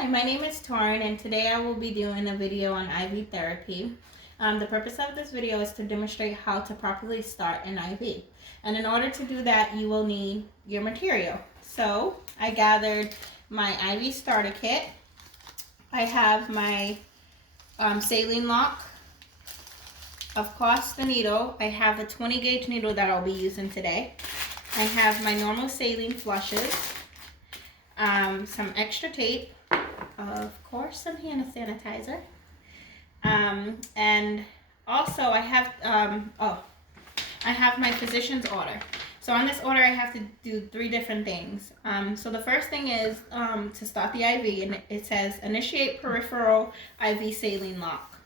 Hi, my name is Torrin, and today I will be doing a video on IV therapy. The purpose of this video is to demonstrate how to properly start an IV. And in order to do that, you will need your material. So I gathered my IV starter kit. I have my saline lock, of course the needle. I have a 20 gauge needle that I'll be using today. I have my normal saline flushes, some extra tape, of course some hand sanitizer, and also I have my physician's order. So on this order I have to do 3 different things. So the first thing is to start the IV, and it says initiate peripheral IV saline lock.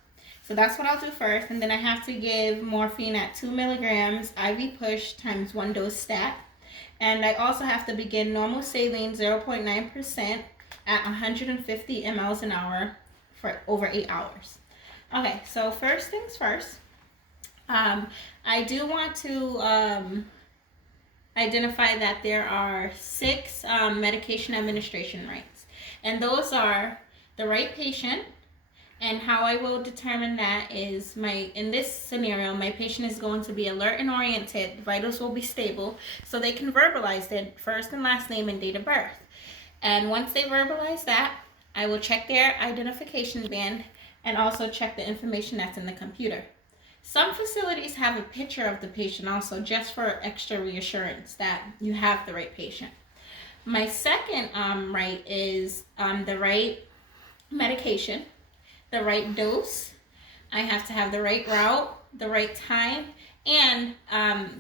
So that's what I'll do first, and then I have to give morphine at 2 milligrams IV push times 1 dose stat. And I also have to begin normal saline 0.9% at 150 mLs an hour for over 8 hours. Okay, so first things first, I do want to identify that there are 6 medication administration rights, and those are the right patient. And how I will determine that is in this scenario, my patient is going to be alert and oriented, vitals will be stable, so they can verbalize their first and last name and date of birth. And once they verbalize that, I will check their identification band and also check the information that's in the computer. Some facilities have a picture of the patient also, just for extra reassurance that you have the right patient. My second right is the right medication, the right dose. I have to have the right route, the right time, and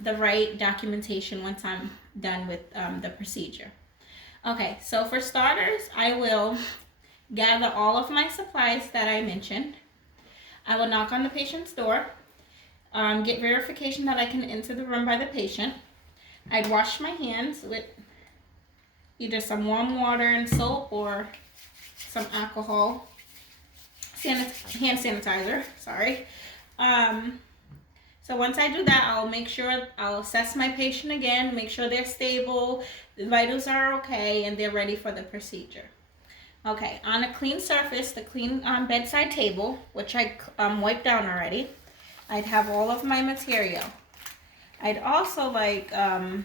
the right documentation once I'm done with the procedure. Okay, so for starters, I will gather all of my supplies that I mentioned. I will knock on the patient's door, get verification that I can enter the room by the patient. I'd wash my hands with either some warm water and soap or some alcohol, hand sanitizer, sorry. So once I do that, I'll assess my patient again, make sure they're stable, the vitals are okay, and they're ready for the procedure. Okay, on a clean surface, the clean bedside table, which I wiped down already, I'd have all of my material. I'd also like a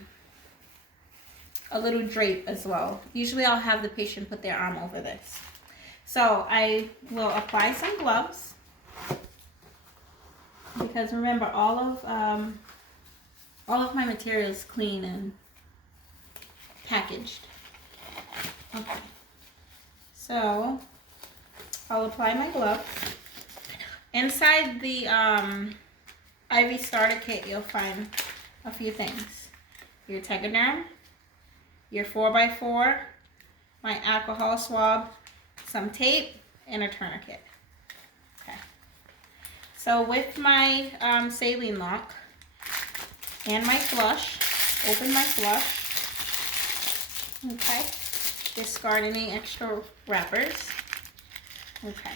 little drape as well. Usually I'll have the patient put their arm over this. So I will apply some gloves, because remember, all of my material is clean and packaged. Okay, so I'll apply my gloves. Inside the IV starter kit, you'll find a few things: your tegaderm, your 4x4, my alcohol swab, some tape, and a tourniquet. Okay. So with my saline lock and my flush, open my flush. Okay. Discard any extra wrappers. Okay.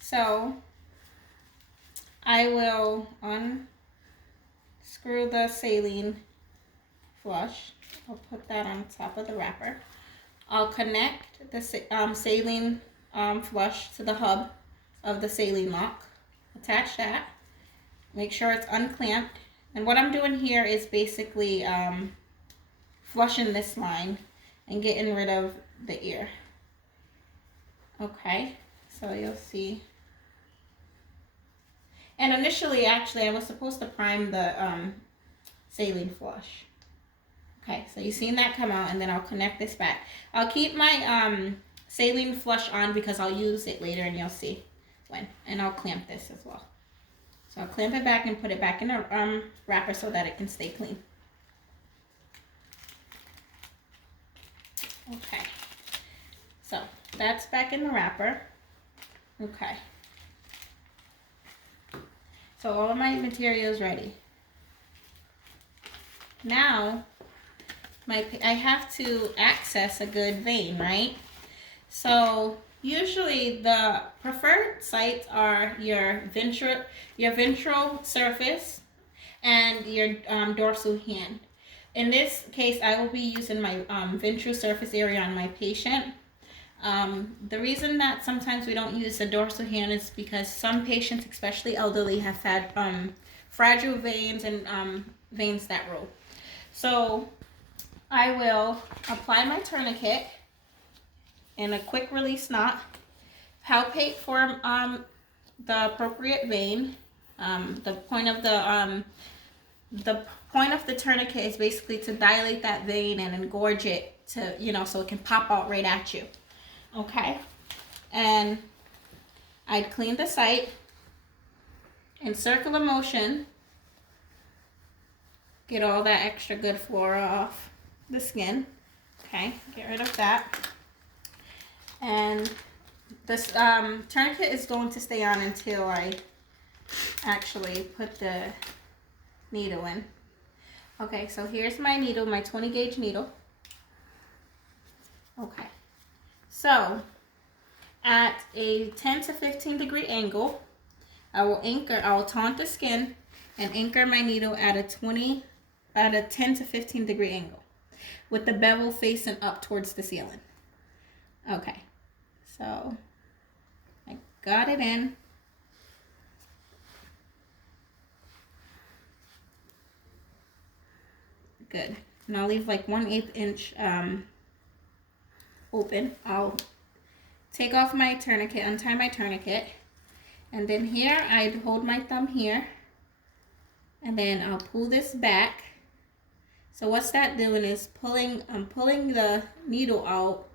So I will unscrew the saline flush. I'll put that on top of the wrapper. I'll connect the saline flush to the hub of the saline lock. Attach that. Make sure it's unclamped. And what I'm doing here is basically flushing this line and getting rid of the ear. Okay, so you'll see. And initially, actually, I was supposed to prime the saline flush. Okay, so you've seen that come out, and then I'll connect this back. I'll keep my saline flush on because I'll use it later, and you'll see when. And I'll clamp this as well. So I'll clamp it back and put it back in a wrapper so that it can stay clean. Okay, so that's back in the wrapper. Okay. So all of my material is ready. Now, I have to access a good vein, right? So usually the preferred sites are your ventral surface and your dorsal hand. In this case, I will be using my ventral surface area on my patient. The reason that sometimes we don't use the dorsal hand is because some patients, especially elderly, have had fragile veins and veins that roll. So I will apply my tourniquet in a quick release knot, palpate for the appropriate vein. The point of the tourniquet is basically to dilate that vein and engorge it to, so it can pop out right at you. Okay, and I'd clean the site in circular motion, get all that extra good flora off the skin. Okay, get rid of that. And this tourniquet is going to stay on until I actually put the needle in. Okay, so here's my needle, my 20 gauge needle. Okay. So, at a 10 to 15 degree angle, I will taunt the skin and anchor my needle at a 10 to 15 degree angle with the bevel facing up towards the ceiling. Okay, so I got it in. Good. And I'll leave like 1/8 inch open. I'll take off my tourniquet, untie my tourniquet, and then here I'd hold my thumb here, and then I'll pull this back. So what's that doing is I'm pulling the needle out,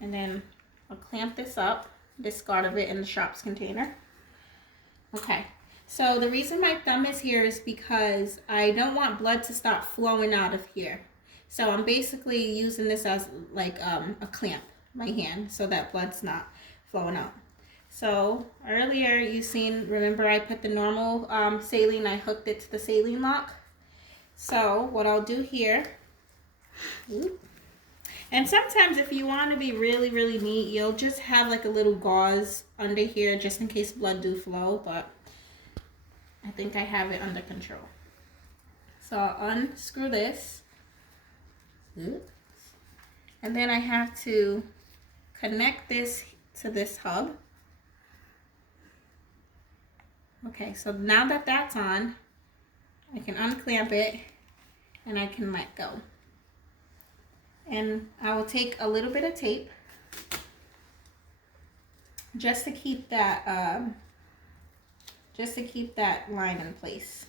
and then I'll clamp this up, discard of it in the shop's container. Okay, so the reason my thumb is here is because I don't want blood to start flowing out of here. So I'm basically using this as like a clamp, my hand, so that blood's not flowing out. So earlier remember I put the normal saline, I hooked it to the saline lock. So what I'll do here, and sometimes if you want to be really, really neat, you'll just have like a little gauze under here just in case blood do flow, but I think I have it under control. So I'll unscrew this. And then I have to connect this to this hub. Okay, so now that that's on, I can unclamp it and I can let go. And I will take a little bit of tape just to keep that line in place.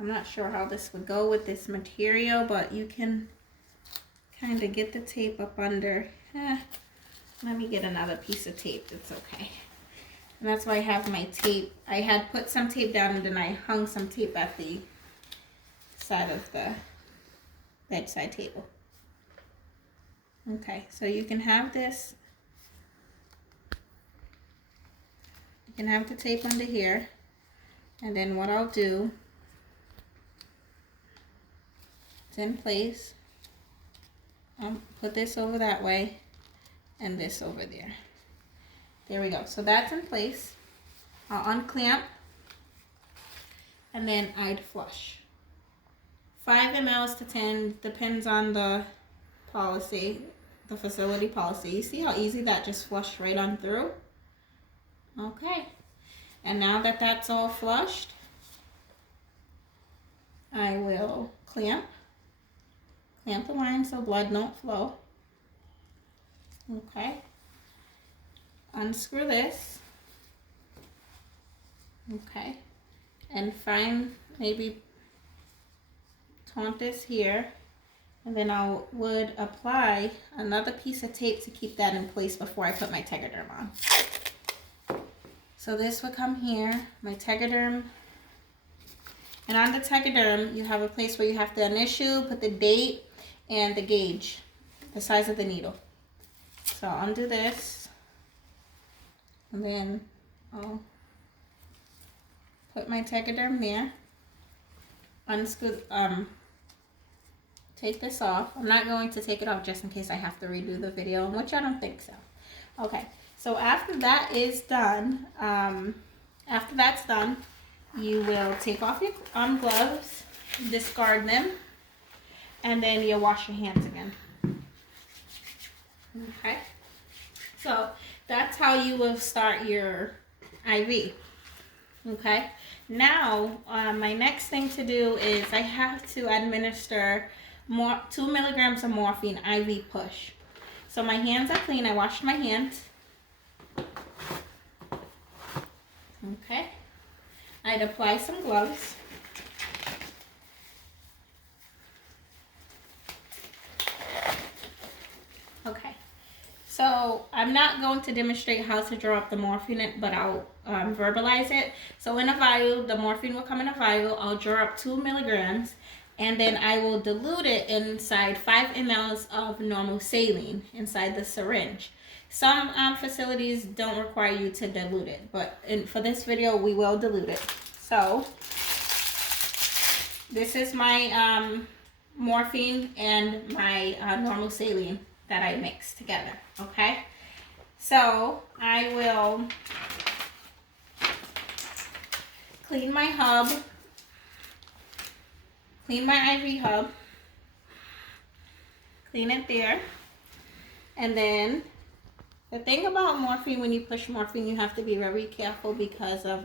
I'm not sure how this would go with this material, but you can kind of get the tape up under. Let me get another piece of tape. It's okay. And that's why I have my tape. I had put some tape down and then I hung some tape at the side of the bedside table. Okay, so you can have this. You can have the tape under here. And then what I'll do, it's in place. I'll put this over that way and this over there. There we go. So that's in place. I'll unclamp and then I'd flush. 5 mL to 10 depends on the policy, the facility policy. You see how easy that just flushed right on through? Okay. And now that that's all flushed, I will clamp the line so blood don't flow. Okay. Unscrew this. Okay. And maybe taunt this here. And then I would apply another piece of tape to keep that in place before I put my tegaderm on. So this would come here, my tegaderm. And on the tegaderm, you have a place where you have to initial, put the date, and the gauge, the size of the needle. So I'll undo this, and then I'll put my tegaderm there, unscrew, take this off. I'm not going to take it off just in case I have to redo the video, which I don't think so. Okay, so after that is done, after that's done, you will take off your gloves, discard them, and then you'll wash your hands again. Okay, so that's how you will start your IV. Okay, now my next thing to do is I have to administer 2 milligrams of morphine IV push. So my hands are clean. I washed my hands. Okay, I'd apply some gloves. Okay, so I'm not going to demonstrate how to draw up the morphine, but I'll verbalize it. So in a vial, the morphine will come in a vial. I'll draw up 2 milligrams, and then I will dilute it inside 5 mLs of normal saline inside the syringe. Some facilities don't require you to dilute it, but for this video, we will dilute it. So this is my morphine and my normal saline that I mix together, okay? So I will clean my hub, clean my IV hub, clean it there, and then the thing about morphine, when you push morphine, you have to be very careful because of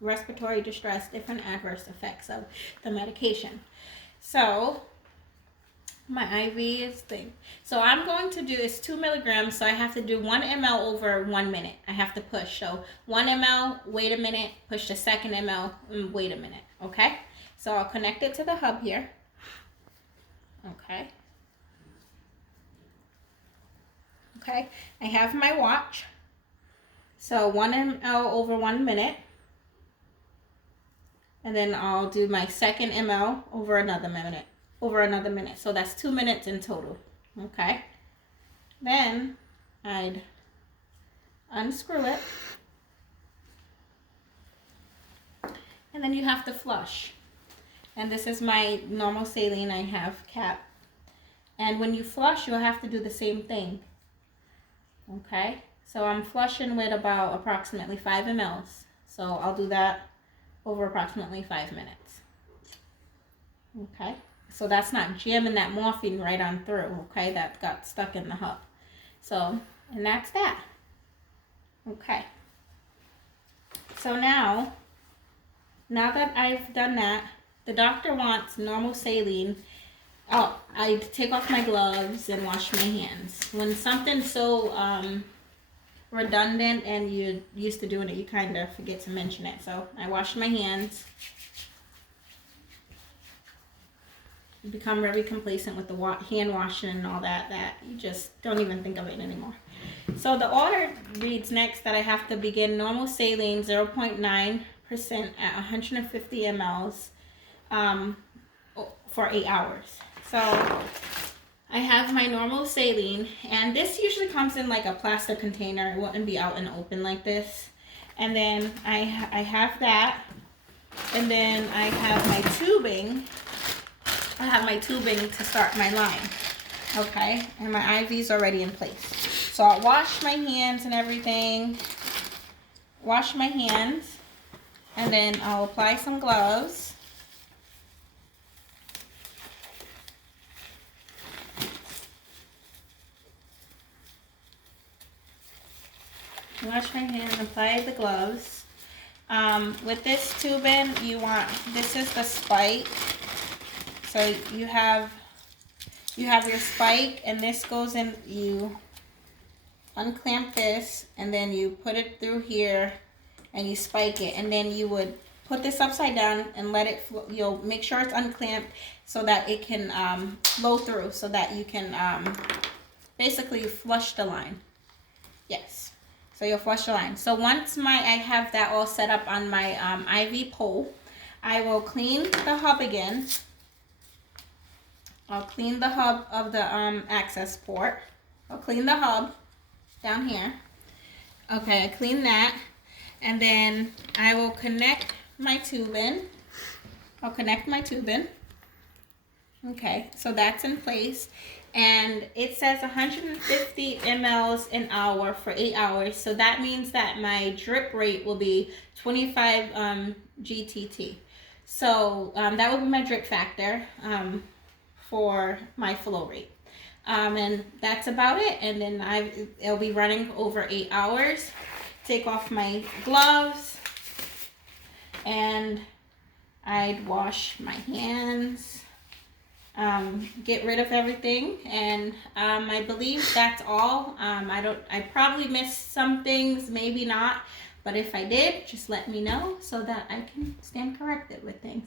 respiratory distress, different adverse effects of the medication. So my IV is thing. So I'm going to do is 2 milligrams. So I have to do 1 ml over 1 minute. I have to push. So 1 ml, wait a minute, push the second ml, and wait a minute. Okay. So I'll connect it to the hub here. Okay. Okay. I have my watch. So 1 ml over 1 minute. And then I'll do my second ml over another minute. So that's 2 minutes in total. Okay. Then I'd unscrew it. And then you have to flush. And this is my normal saline I have cap. And when you flush, you'll have to do the same thing. Okay. So I'm flushing with about approximately 5 mLs. So I'll do that over approximately 5 minutes. Okay. So that's not jamming that morphine right on through, okay? That got stuck in the hub. So, and that's that. Okay. So now that I've done that, the doctor wants normal saline. Oh, I take off my gloves and wash my hands. When something's so redundant and you're used to doing it, you kind of forget to mention it. So I wash my hands. You become very complacent with the hand washing and all that you just don't even think of it anymore. So the order reads next that I have to begin normal saline 0.9% at 150 mLs for 8 hours. So I have my normal saline, and this usually comes in like a plastic container. It wouldn't be out in the open like this. And then I have that, and then I have my tubing. I have my tubing to start my line, okay? And my IV's already in place. So I'll wash my hands and everything, wash my hands, and then I'll apply some gloves. Wash my hands, apply the gloves. With this tubing, this is the spike. So you have your spike, and this goes in, you unclamp this, and then you put it through here, and you spike it, and then you would put this upside down and let it flow. You'll make sure it's unclamped so that it can flow through, so that you can basically flush the line. Yes, so you'll flush the line. So once I have that all set up on my IV pole, I will clean the hub again. I'll clean the hub of the access port. I'll clean the hub down here. Okay, I clean that. And then I will connect my tubing. I'll connect my tubing. Okay, so that's in place. And it says 150 mLs an hour for 8 hours. So that means that my drip rate will be 25 GTT. So that would be my drip factor. For my flow rate. And that's about it. And then it'll be running over 8 hours. Take off my gloves, and I'd wash my hands, get rid of everything, and I believe that's all. I probably missed some things, maybe not, but if I did, just let me know so that I can stand corrected with things.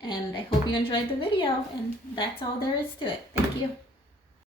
And I hope you enjoyed the video, and that's all there is to it. Thank you.